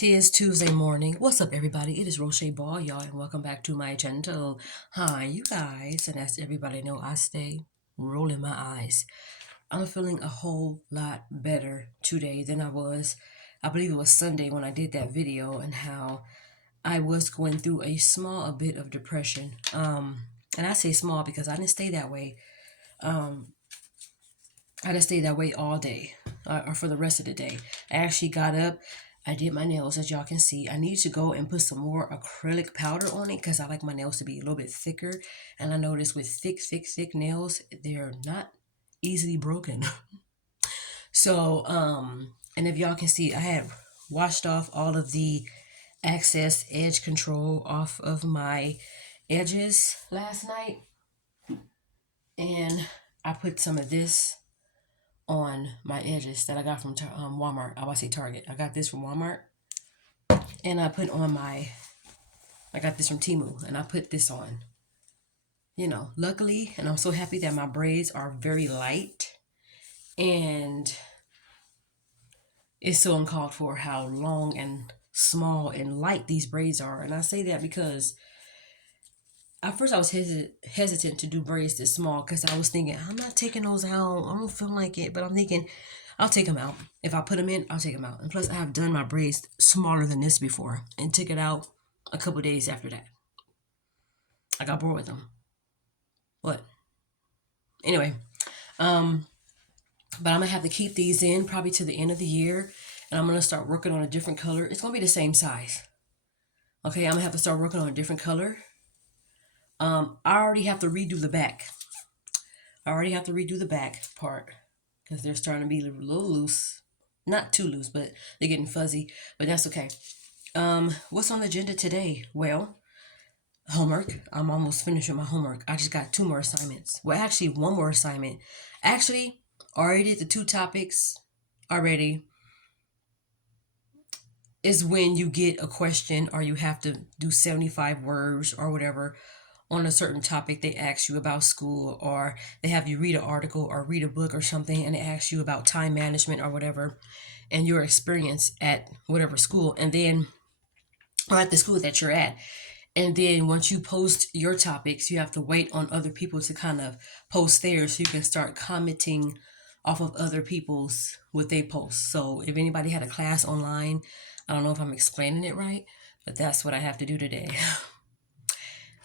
Tis Tuesday morning. What's up, everybody? It is Roche Ball, y'all, and welcome back to my channel. Hi, you guys. And as everybody know, I stay rolling my eyes. I'm feeling a whole lot better today than I was. I believe it was Sunday when I did that video and how I was going through a small bit of depression. And I say small because I didn't stay that way. I didn't stay that way all day or for the rest of the day. I actually got up. I did my nails, as y'all can see. I need to go and put some more acrylic powder on it because I like my nails to be a little bit thicker. And I noticed with thick nails, they're not easily broken. So, and if y'all can see, I had washed off all of the excess edge control off of my edges last night. And I put some of this on my edges that I got from Walmart. I want to say Target. I got this from Walmart. And I got this from Temu. And I put this on. Luckily, and I'm so happy that my braids are very light. And it's so uncalled for how long and small and light these braids are. And I say that because at first I was hesitant to do braids this small because I was thinking, I'm not taking those out. I don't feel like it. But I'm thinking, I'll take them out. If I put them in, I'll take them out. And plus, I have done my braids smaller than this before and took it out a couple days after that. I got bored with them. What? Anyway, but I'm going to have to keep these in probably to the end of the year. And I'm going to start working on a different color. It's going to be the same size. Okay, I'm going to have to start working on a different color. I already have to redo the back. Part because they're starting to be a little loose. Not too loose, but they're getting fuzzy. But that's okay. What's on the agenda today? Well, homework. I'm almost finished with my homework. I just got 2 more assignments. Well, actually, 1 more assignment. Actually, already did the 2 topics already. Is when you get a question or you have to do 75 words or whatever on a certain topic. They ask you about school, or they have you read an article or read a book or something, and they ask you about time management or whatever and your experience at whatever school, and then or at the school that you're at. And then once you post your topics, you have to wait on other people to kind of post theirs so you can start commenting off of other people's what they post. So if anybody had a class online, I don't know if I'm explaining it right, but that's what I have to do today.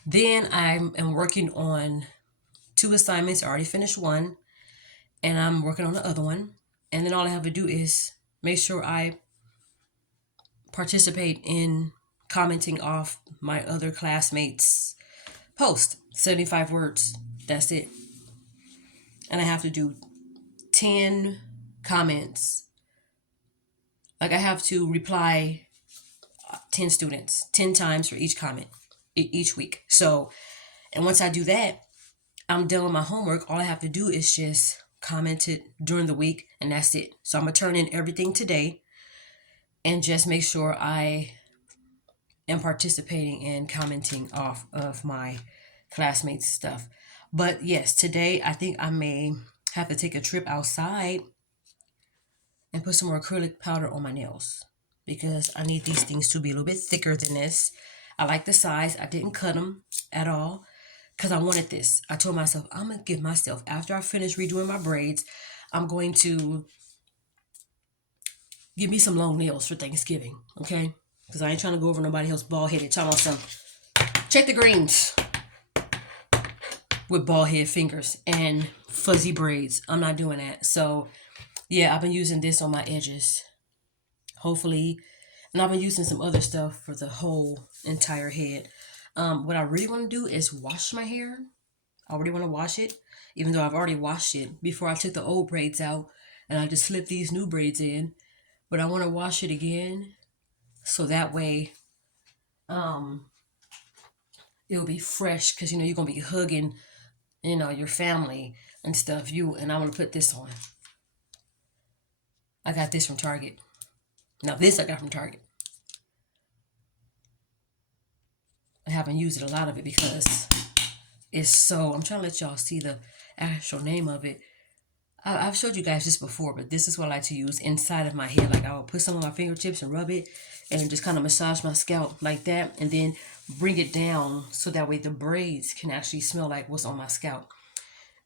Then I am working on 2 assignments. I already finished 1, and I'm working on the other one. And then all I have to do is make sure I participate in commenting off my other classmates' post. 75 words. That's it. And I have to do 10 comments. Like I have to reply 10 students 10 times for each comment each week. So, and once I do that, I'm done with my homework. All I have to do is just comment it during the week, and that's it. So I'm going to turn in everything today and just make sure I am participating in commenting off of my classmates' stuff. But yes, today I think I may have to take a trip outside and put some more acrylic powder on my nails because I need these things to be a little bit thicker than this. I like the size. I didn't cut them at all because I wanted this. I told myself, I'm going to give myself, after I finish redoing my braids, I'm going to give me some long nails for Thanksgiving, okay? Because I ain't trying to go over nobody else bald-headed. Talking about some, check the greens with bald-head fingers and fuzzy braids. I'm not doing that. So, yeah, I've been using this on my edges. Hopefully, and I've been using some other stuff for the whole entire head. What I really want to do is wash my hair. I already want to wash it, even though I've already washed it before I took the old braids out and I just slipped these new braids in. But I want to wash it again so that way it'll be fresh because you're going to be hugging your family and stuff. And I want to put this on. I got this from Target. Now this I got from Target. I haven't used it, a lot of it, because it's so, I'm trying to let y'all see the actual name of it. I've showed you guys this before, but this is what I like to use inside of my hair. Like I will put some on my fingertips and rub it, and then just kind of massage my scalp like that, and then bring it down so that way the braids can actually smell like what's on my scalp.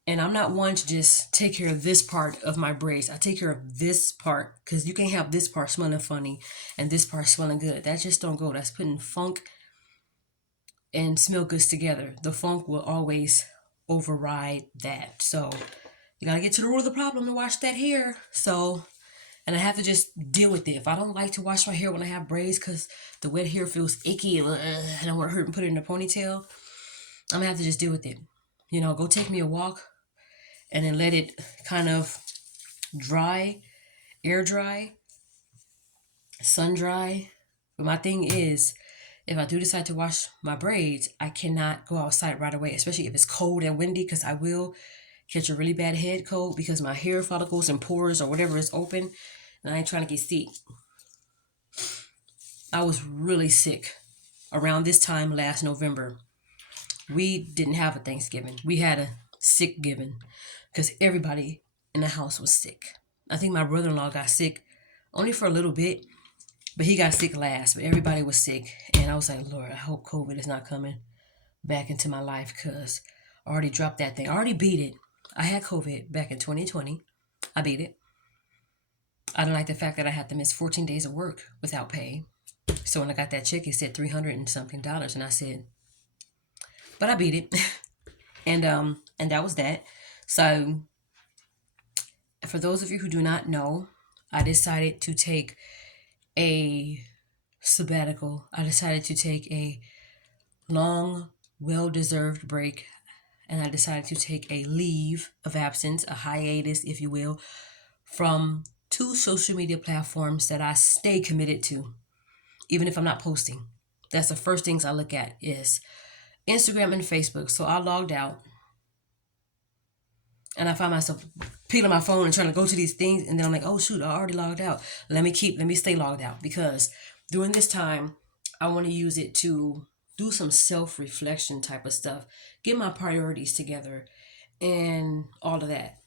And I'm not one to just take care of this part of my braids. I take care of this part because you can't have this part smelling funny and this part smelling good. That just don't go. That's putting funk and smell goods together. The funk will always override that. So you gotta get to the root of the problem to wash that hair. So, and I have to just deal with it. If I don't like to wash my hair when I have braids because the wet hair feels icky and I don't want to hurt and put it in a ponytail, I'm gonna have to just deal with it. You know, go take me a walk and then let it kind of dry, air dry, sun dry. But my thing is, if I do decide to wash my braids, I cannot go outside right away, especially if it's cold and windy, because I will catch a really bad head cold because my hair follicles and pores or whatever is open, and I ain't trying to get sick. I was really sick around this time last November. We didn't have a Thanksgiving. We had a sick giving because everybody in the house was sick. I think my brother-in-law got sick only for a little bit, but he got sick last. But everybody was sick, and I was like, Lord, I hope COVID is not coming back into my life because I already dropped that thing. I already beat it. I had COVID back in 2020. I beat it. I didn't like the fact that I had to miss 14 days of work without pay. So when I got that check, it said $300 and something, and I said, but I beat it. and that was that. So for those of you who do not know, I decided to take a sabbatical. I decided to take a long, well-deserved break, and I decided to take a leave of absence, a hiatus, if you will, from 2 social media platforms that I stay committed to, even if I'm not posting. That's the first things I look at is Instagram and Facebook. So I logged out, and I find myself peeling my phone and trying to go to these things, and then I'm like, oh shoot, I already logged out. Let me stay logged out, because during this time, I want to use it to do some self-reflection type of stuff, get my priorities together, and all of that.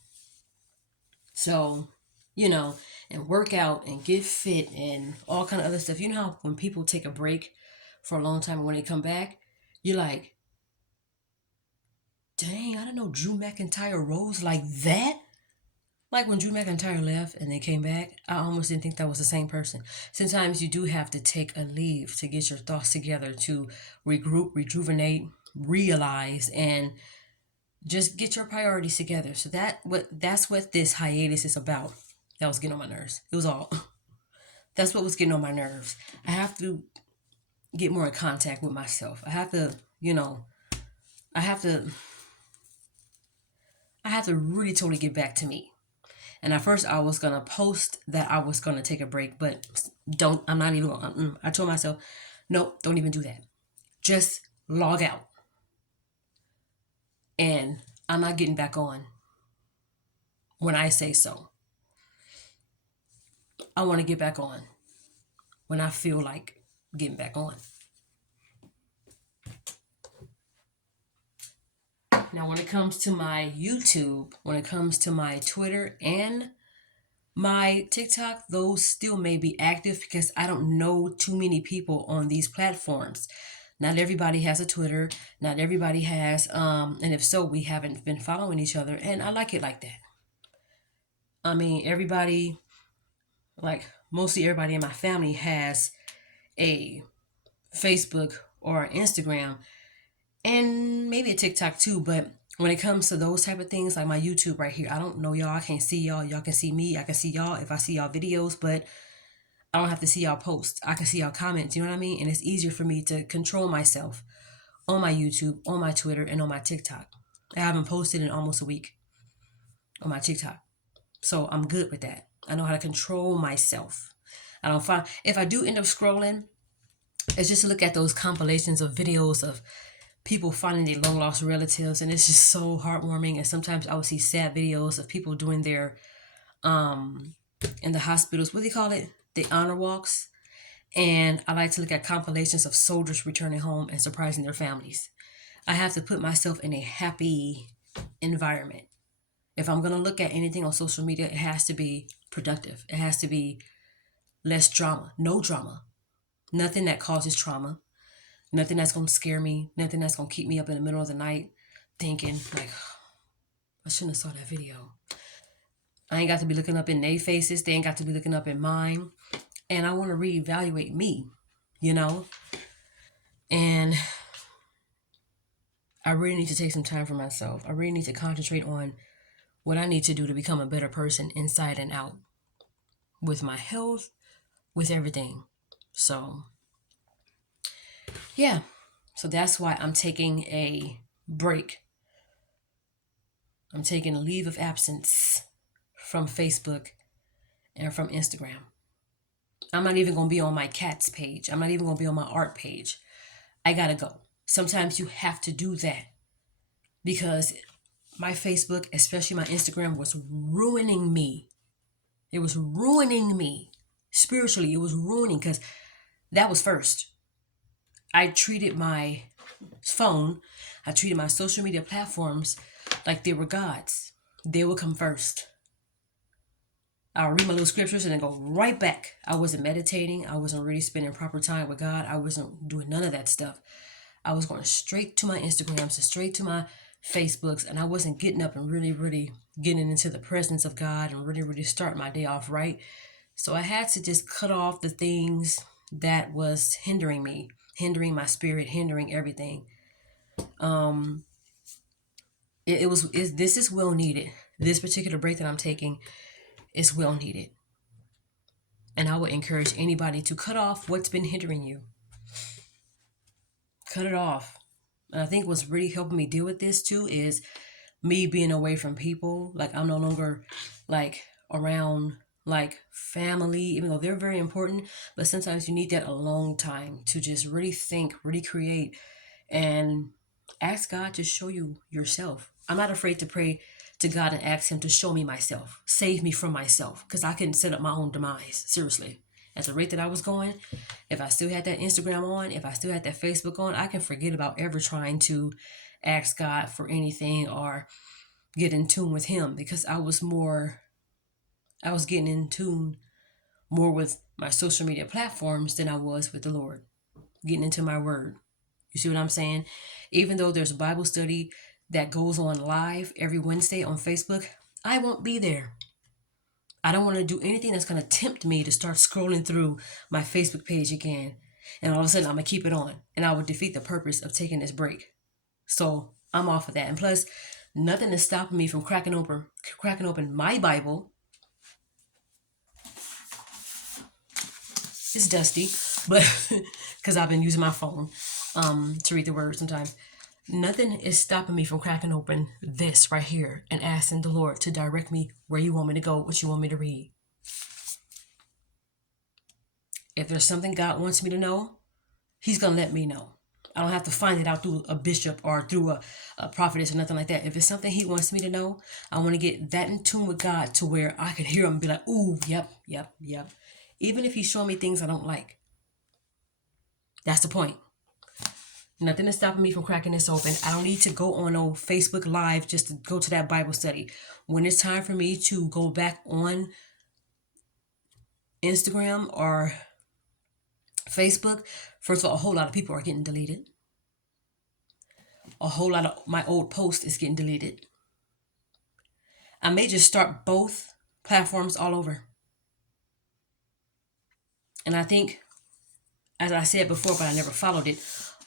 So, and work out and get fit and all kind of other stuff. You know how when people take a break for a long time and when they come back, you're like, dang, I didn't know Drew McIntyre rose like that. Like when Drew McIntyre left and they came back, I almost didn't think that was the same person. Sometimes you do have to take a leave to get your thoughts together, to regroup, rejuvenate, realize, and just get your priorities together. So that's what this hiatus is about. That was getting on my nerves. It was all. That's what was getting on my nerves. I have to get more in contact with myself. I have to, I have to really totally get back to me. And at first I was going to post that I was going to take a break, but I'm not even going to, I told myself, nope, don't even do that. Just log out. And I'm not getting back on when I say so. I want to get back on when I feel like getting back on. Now, when it comes to my YouTube, when it comes to my Twitter and my TikTok, those still may be active because I don't know too many people on these platforms. Not everybody has a Twitter. Not everybody has, and if so, we haven't been following each other. And I like it like that. I mean, everybody, like mostly everybody in my family has a Facebook or Instagram and maybe a TikTok too. But when it comes to those type of things, like my YouTube right here, I don't know y'all. I can't see y'all. Y'all can see me. I can see y'all if I see y'all videos, but I don't have to see y'all posts. I can see y'all comments. You know what I mean? And it's easier for me to control myself on my YouTube, on my Twitter, and on my TikTok. I haven't posted in almost a week on my TikTok. So I'm good with that. I know how to control myself. I don't find, if I do end up scrolling, it's just to look at those compilations of videos of people finding their long lost relatives, and it's just so heartwarming. And sometimes I would see sad videos of people doing their in the hospitals, what do you call it? The honor walks. And I like to look at compilations of soldiers returning home and surprising their families. I have to put myself in a happy environment. If I'm going to look at anything on social media, it has to be productive. It has to be less drama, no drama, nothing that causes trauma, nothing that's going to scare me, nothing that's going to keep me up in the middle of the night thinking, like, I shouldn't have saw that video. I ain't got to be looking up in their faces. They ain't got to be looking up in mine. And I want to reevaluate me, you know? And I really need to take some time for myself. I really need to concentrate on what I need to do to become a better person inside and out, with my health, with everything. So, yeah. So that's why I'm taking a break. I'm taking a leave of absence from Facebook and from Instagram. I'm not even going to be on my cats page. I'm not even going to be on my art page. I got to go. Sometimes you have to do that because my Facebook, especially my Instagram, was ruining me. It was ruining me. Spiritually, it was ruining because that was first. I treated my phone, I treated my social media platforms like they were gods. They would come first. I'll read my little scriptures and then go right back. I wasn't meditating. I wasn't really spending proper time with God. I wasn't doing none of that stuff. I was going straight to my Instagrams and straight to my Facebooks, and I wasn't getting up and really getting into the presence of God and really start my day off right. So I had to just cut off the things that was hindering me, hindering my spirit, hindering everything. This is well needed. This particular break that I'm taking is well needed. And I would encourage anybody to cut off what's been hindering you. Cut it off. And I think what's really helping me deal with this too is me being away from people. Like, I'm no longer like around like family, even though they're very important, but sometimes you need that alone time to just really think, really create, and ask God to show you yourself. I'm not afraid to pray to God and ask him to show me myself, save me from myself, because I couldn't set up my own demise. Seriously. At the rate that I was going, if I still had that Instagram on, if I still had that Facebook on, I can forget about ever trying to ask God for anything or get in tune with him, because I was getting in tune more with my social media platforms than I was with the Lord, getting into my word. You see what I'm saying? Even though there's a Bible study that goes on live every Wednesday on Facebook, I won't be there. I don't want to do anything that's going to tempt me to start scrolling through my Facebook page again. And all of a sudden, I'm going to keep it on. And I would defeat the purpose of taking this break. So I'm off of that. And plus, nothing is stopping me from cracking open my Bible. It's dusty, but because I've been using my phone to read the word sometimes. Nothing is stopping me from cracking open this right here and asking the Lord to direct me where you want me to go, what you want me to read. If there's something God wants me to know, he's going to let me know. I don't have to find it out through a bishop or through a prophetess or nothing like that. If it's something he wants me to know, I want to get that in tune with God to where I can hear him and be like, ooh, yep. Even if he's showing me things I don't like. That's the point. Nothing is stopping me from cracking this open. I don't need to go on no Facebook Live just to go to that Bible study. When it's time for me to go back on Instagram or Facebook, first of all, a whole lot of people are getting deleted. A whole lot of my old post is getting deleted. I may just start both platforms all over. And I think, as I said before, but I never followed it,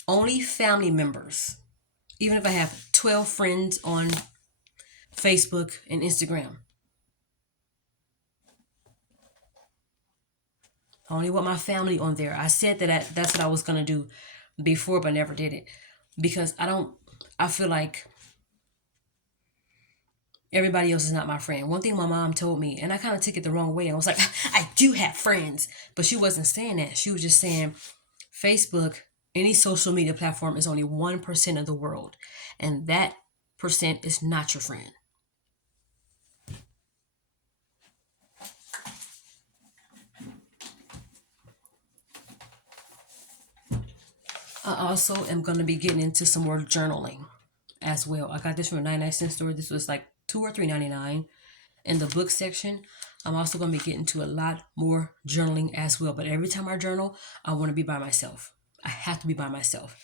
only family members, even if I have 12 friends on Facebook and Instagram, I only want my family on there. I said that that's what I was going to do before, but never did it. Because I feel like everybody else is not my friend. One thing my mom told me, and I kind of took it the wrong way. I was like, I do have friends. But she wasn't saying that. She was just saying Facebook, any social media platform, is only 1% of the world. And that percent is not your friend. I also am going to be getting into some more journaling as well. I got this from a 99-cent store. This was like $2 or $3.99 in the book section. I'm also going to be getting to a lot more journaling as well. But every time I journal, I want to be by myself. I have to be by myself.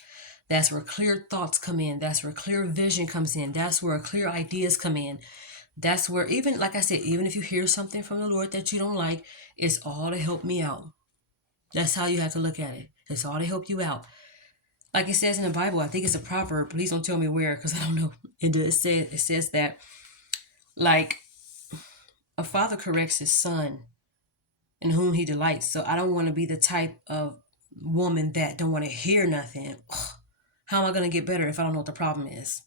That's where clear thoughts come in. That's where clear vision comes in. That's where clear ideas come in. That's where, even like I said, even if you hear something from the Lord that you don't like, it's all to help me out. That's how you have to look at it. It's all to help you out. Like it says in the Bible, I think it's a proverb. Please don't tell me where, because I don't know. It says that, like, a father corrects his son in whom he delights. So I don't want to be the type of woman that don't want to hear nothing. How am I going to get better if I don't know what the problem is?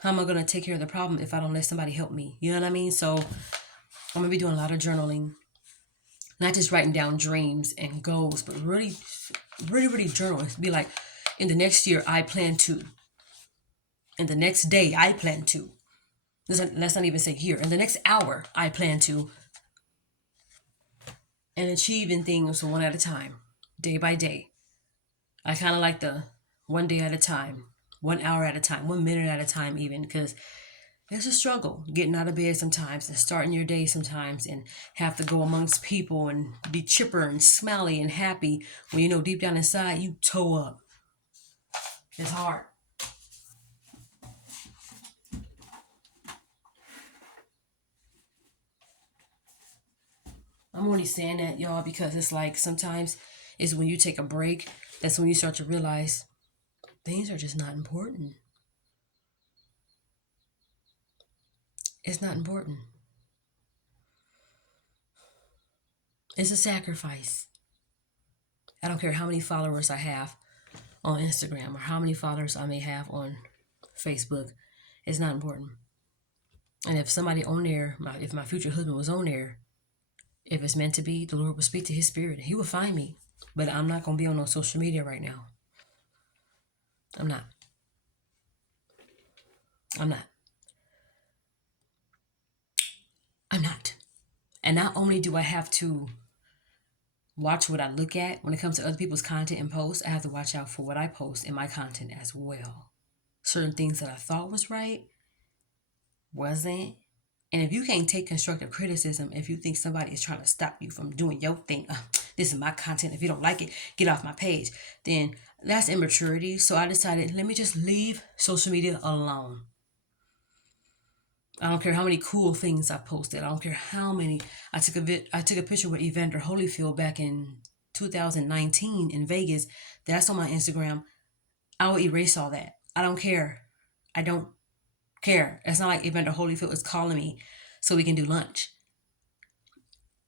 How am I going to take care of the problem if I don't let somebody help me? You know what I mean? So I'm going to be doing a lot of journaling. Not just writing down dreams and goals, but really, really, really journaling. Be like, in the next year, I plan to. In the next day, I plan to. Let's not even say here. In the next hour, I plan to. And achieving things one at a time, day by day. I kind of like the one day at a time, 1 hour at a time, 1 minute at a time even, because it's a struggle getting out of bed sometimes and starting your day sometimes and have to go amongst people and be chipper and smiley and happy when you know deep down inside you toe up. It's hard. I'm only saying that, y'all, because it's like sometimes it's when you take a break, that's when you start to realize things are just not important. It's not important. It's a sacrifice. I don't care how many followers I have on Instagram or how many followers I may have on Facebook. It's not important. And if somebody on there, if my future husband was on there, if it's meant to be, the Lord will speak to his spirit. He will find me. But I'm not going to be on no social media right now. I'm not. I'm not. I'm not. And not only do I have to watch what I look at when it comes to other people's content and posts, I have to watch out for what I post in my content as well. Certain things that I thought was right wasn't. And if you can't take constructive criticism, if you think somebody is trying to stop you from doing your thing, this is my content, if you don't like it, get off my page, then that's immaturity. So I decided, let me just leave social media alone. I don't care how many cool things I posted. I don't care how many. I took a picture with Evander Holyfield back in 2019 in Vegas. That's on my Instagram. I will erase all that. I don't care. I don't care. It's not like Evander Holyfield is calling me so we can do lunch.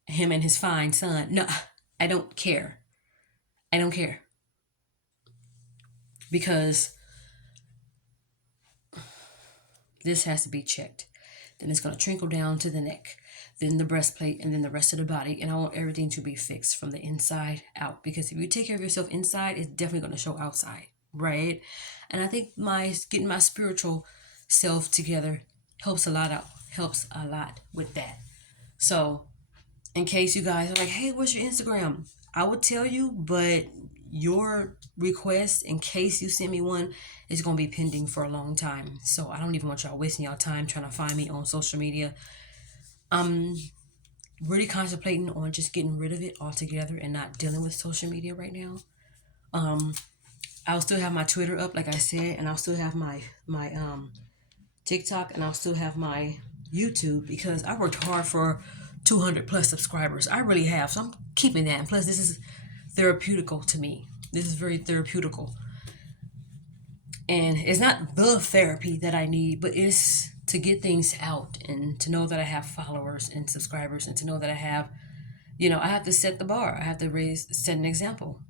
Him and his fine son. No, I don't care. I don't care. Because this has to be checked. Then it's going to trickle down to the neck, then the breastplate, and then the rest of the body. And I want everything to be fixed from the inside out. Because if you take care of yourself inside, it's definitely going to show outside, right? And I think getting my spiritual self together helps a lot with that. So in case you guys are like, hey, what's your Instagram? I would tell you, but your request, in case you send me one, is going to be pending for a long time. So I don't even want y'all wasting y'all time trying to find me on social media. I'm really contemplating on just getting rid of it altogether and not dealing with social media right now. I'll still have my Twitter up, like I said, and I'll still have my TikTok, and I'll still have my YouTube, because I worked hard for 200 plus subscribers. I really have. So I'm keeping that. And plus, this is therapeutical to me. This is very therapeutical. And it's not the therapy that I need, but it's to get things out and to know that I have followers and subscribers, and to know that I have, I have to set the bar. I have to set an example.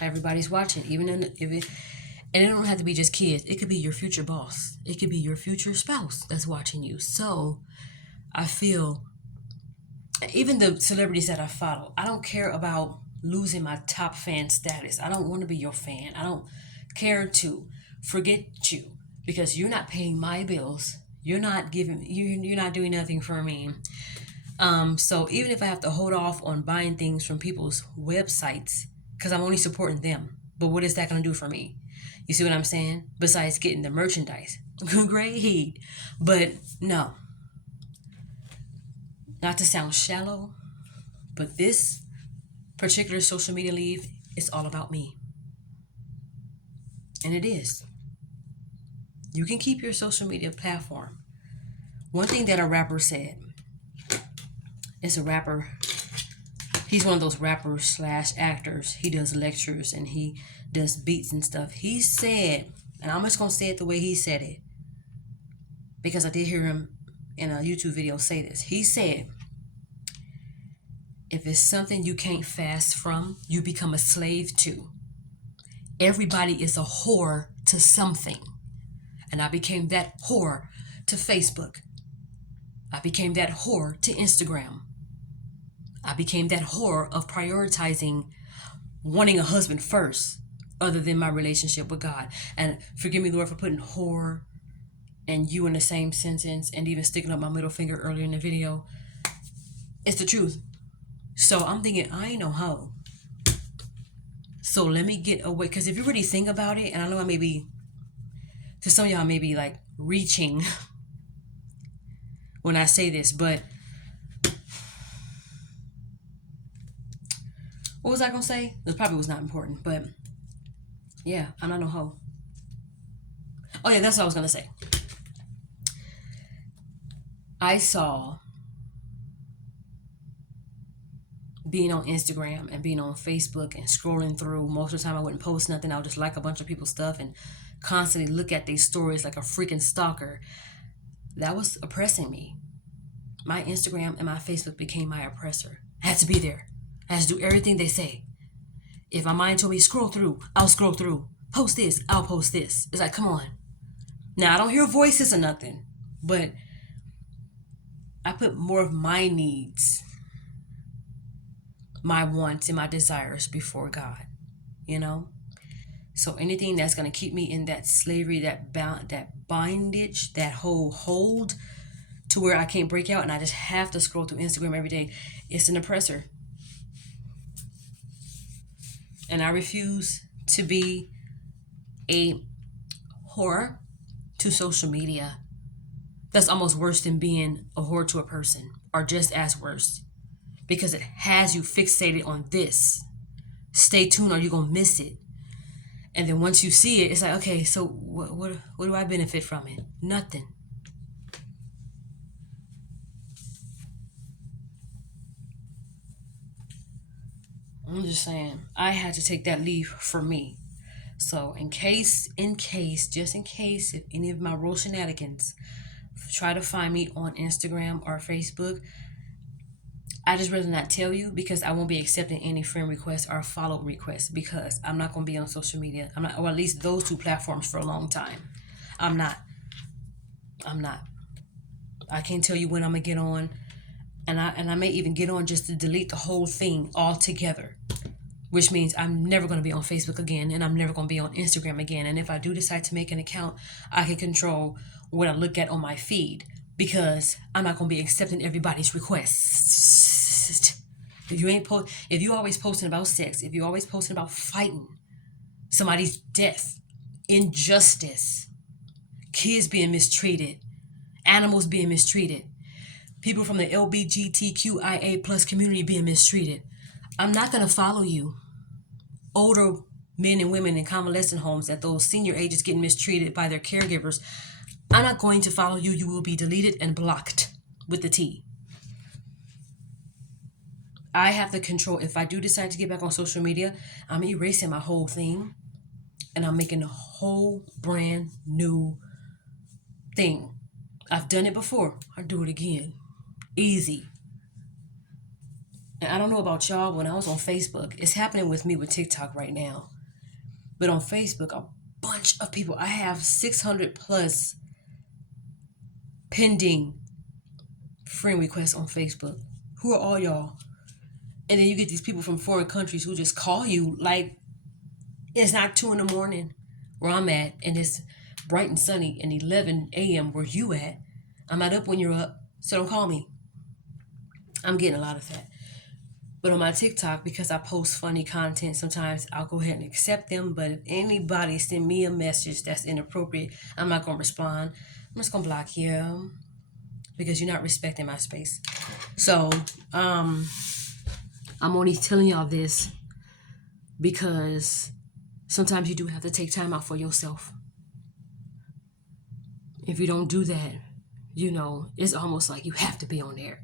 Everybody's watching, and it don't have to be just kids. It could be your future boss. It could be your future spouse that's watching you. So I feel, even the celebrities that I follow, I don't care about losing my top fan status. I don't want to be your fan. I don't care to forget you, because you're not paying my bills. You're not doing nothing for me. So even if I have to hold off on buying things from people's websites, because I'm only supporting them, but what is that going to do for me? You see what I'm saying? Besides getting the merchandise, Great. But no, not to sound shallow, but this particular social media leave is all about me. And it is. You can keep your social media platform. One thing that a rapper said, it's a rapper, he's one of those rappers slash actors. He does lectures and he does beats and stuff. He said, and I'm just going to say it the way he said it, because I did hear him in a YouTube video say this. He said, if it's something you can't fast from, you become a slave to. Everybody is a whore to something. And I became that whore to Facebook. I became that whore to Instagram. I became that whore of prioritizing wanting a husband first, other than my relationship with God. And forgive me, Lord, for putting whore and you in the same sentence and even sticking up my middle finger earlier in the video. It's the truth. So I'm thinking, I ain't no hoe. So let me get away. Because if you really think about it, and I know I may be, to some of y'all may be like reaching when I say this, but what was I going to say? This probably was not important, but yeah, I'm not no hoe. Oh yeah, that's what I was going to say. I saw being on Instagram and being on Facebook and scrolling through. Most of the time I wouldn't post nothing. I would just like a bunch of people's stuff and constantly look at these stories like a freaking stalker. That was oppressing me. My Instagram and my Facebook became my oppressor. I had to be there. I had to do everything they say. If my mind told me scroll through, I'll scroll through. Post this, I'll post this. It's like, come on. Now, I don't hear voices or nothing, but I put more of my needs, my wants, and my desires before God, you know? So anything that's going to keep me in that slavery, that bondage, that whole hold to where I can't break out and I just have to scroll through Instagram every day, it's an oppressor. And I refuse to be a whore to social media. That's almost worse than being a whore to a person, or just as worse, because it has you fixated on this. Stay tuned or you're going to miss it. And then once you see it, it's like, okay, so what do I benefit from it? Nothing. I'm just saying, I had to take that leave for me. So just in case, if any of my role shenanigans try to find me on Instagram or Facebook, I just rather not tell you, because I won't be accepting any friend requests or follow requests, because I'm not going to be on social media. I'm not, or at least those two platforms, for a long time. I'm not. I can't tell you when I'm going to get on. And I may even get on just to delete the whole thing altogether, which means I'm never going to be on Facebook again, and I'm never going to be on Instagram again. And if I do decide to make an account, I can control what I look at on my feed, because I'm not going to be accepting everybody's requests. If you always posting about sex, if you always posting about fighting somebody's death, injustice, kids being mistreated, animals being mistreated, people from the LGBTQIA plus community being mistreated, I'm not going to follow you. Older men and women in convalescent homes at those senior ages getting mistreated by their caregivers, I'm not going to follow you. You will be deleted and blocked with the T. I have the control. If I do decide to get back on social media, I'm erasing my whole thing and I'm making a whole brand new thing. I've done it before. I'll do it again. Easy. And I don't know about y'all, when I was on Facebook, it's happening with me with TikTok right now. But on Facebook, a bunch of people, I have 600 plus pending friend requests on Facebook. Who are all y'all? And then you get these people from foreign countries who just call you like it's not 2 a.m. where I'm at, and it's bright and sunny and 11 a.m. where you at. I'm not up when you're up, so don't call me. I'm getting a lot of that. But on my TikTok, because I post funny content, sometimes I'll go ahead and accept them. But if anybody send me a message that's inappropriate, I'm not gonna respond. I'm just gonna block you because you're not respecting my space. So I'm only telling y'all this because sometimes you do have to take time out for yourself. If you don't do that, it's almost like you have to be on there.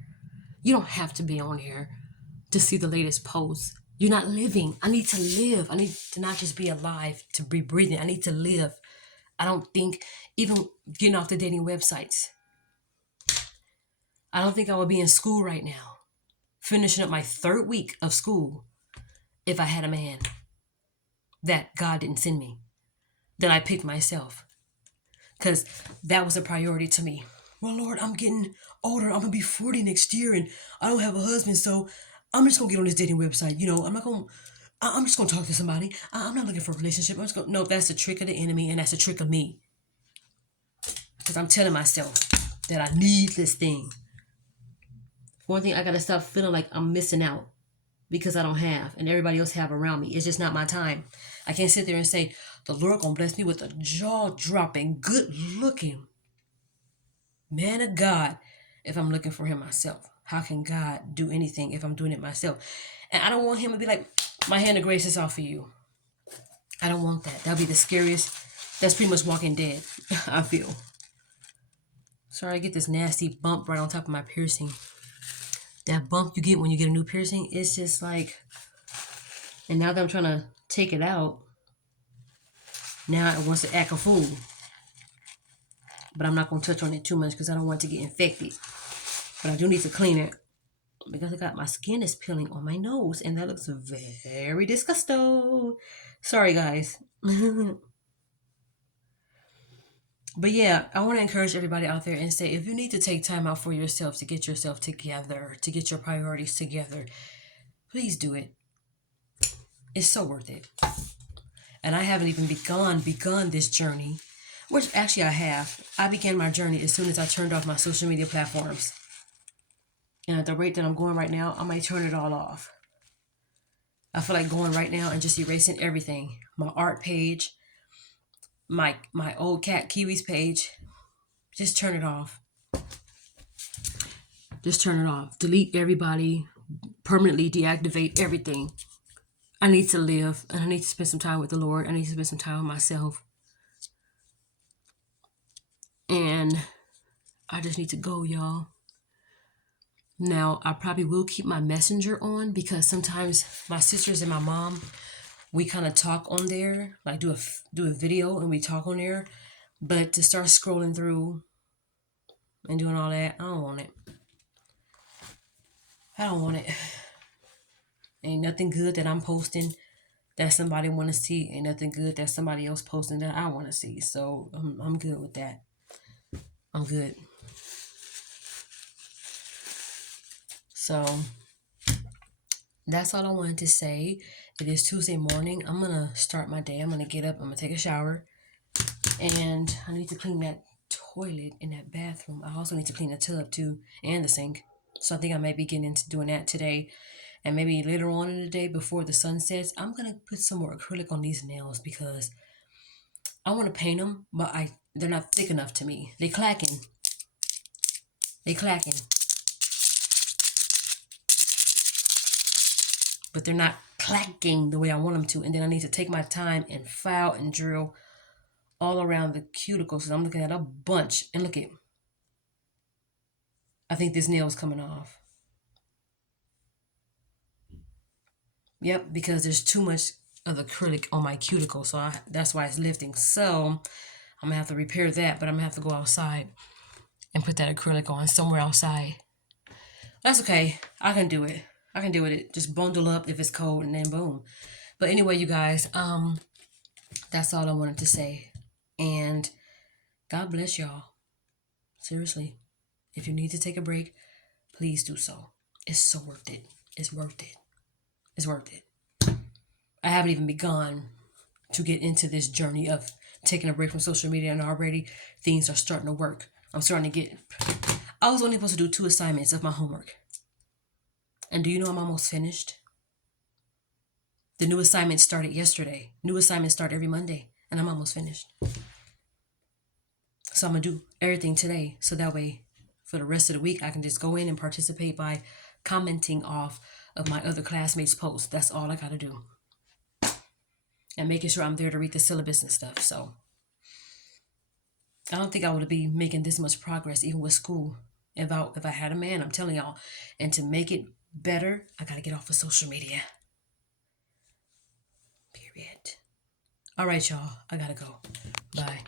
You don't have to be on here to see the latest post. You're not living. I need to live. I need to not just be alive, to be breathing. I need to live. I don't think, even getting off the dating websites, I don't think I would be in school right now, finishing up my 3rd week of school, if I had a man that God didn't send me, that I picked myself. Because that was a priority to me. Well, Lord, I'm getting older. I'm going to be 40 next year and I don't have a husband. So I'm just going to get on this dating website. I'm just going to talk to somebody. I'm not looking for a relationship. No, that's a trick of the enemy and that's a trick of me. Because I'm telling myself that I need this thing. One thing, I got to stop feeling like I'm missing out because I don't have and everybody else have around me. It's just not my time. I can't sit there and say, the Lord gonna bless me with a jaw-dropping, good-looking man of God if I'm looking for him myself. How can God do anything if I'm doing it myself? And I don't want him to be like, my hand of grace is off for you. I don't want that. That'll be the scariest. That's pretty much Walking Dead, I feel. Sorry, I get this nasty bump right on top of my piercing. That bump you get when you get a new piercing, it's just like, and now that I'm trying to take it out, now it wants to act a fool. But I'm not going to touch on it too much because I don't want it to get infected. But I do need to clean it because my skin is peeling on my nose and that looks very disgusting. Sorry, guys. But yeah, I want to encourage everybody out there and say, if you need to take time out for yourself to get yourself together, to get your priorities together, please do it. It's so worth it. And I haven't even begun this journey, which actually I have. I began my journey as soon as I turned off my social media platforms. And at the rate that I'm going right now, I might turn it all off. I feel like going right now and just erasing everything. My art page, my old Cat Kiwis page. Just turn it off. Just turn it off. Delete everybody. Permanently deactivate everything. I need to live and I need to spend some time with the Lord. I need to spend some time with myself. And I just need to go, y'all. Now, I probably will keep my messenger on because sometimes my sisters and my mom, we kind of talk on there, like do a video and we talk on there. But to start scrolling through and doing all that, I don't want it. I don't want it. Ain't nothing good that I'm posting that somebody want to see. Ain't nothing good that somebody else posting that I want to see. So I'm good with that. I'm good. So that's all I wanted to say. It is Tuesday morning. I'm going to start my day. I'm going to get up. I'm going to take a shower. And I need to clean that toilet in that bathroom. I also need to clean the tub too and the sink. So I think I may be getting into doing that today. And maybe later on in the day before the sun sets, I'm going to put some more acrylic on these nails because I want to paint them, but they're not thick enough to me. They clacking. But they're not clacking the way I want them to. And then I need to take my time and file and drill all around the cuticles. So I'm looking at a bunch. And look at, I think this nail is coming off. Yep, because there's too much of acrylic on my cuticle. So that's why it's lifting. So I'm going to have to repair that. But I'm going to have to go outside and put that acrylic on somewhere outside. That's okay. I can do it. I can deal with it. Just bundle up if it's cold and then boom. But anyway, you guys, that's all I wanted to say. And God bless y'all. Seriously. If you need to take a break, please do so. It's so worth it. It's worth it. It's worth it. I haven't even begun to get into this journey of taking a break from social media, and already things are starting to work. I'm starting to get... I was only supposed to do 2 assignments of my homework. And do you know I'm almost finished? The new assignment started yesterday. New assignments start every Monday, and I'm almost finished. So I'm gonna do everything today, so that way for the rest of the week I can just go in and participate by commenting off of my other classmates' posts. That's all I gotta do. And making sure I'm there to read the syllabus and stuff. So I don't think I would be making this much progress even with school if I had a man. I'm telling y'all. And to make it better, I gotta get off of social media. Period. All right, y'all. I gotta go. Bye.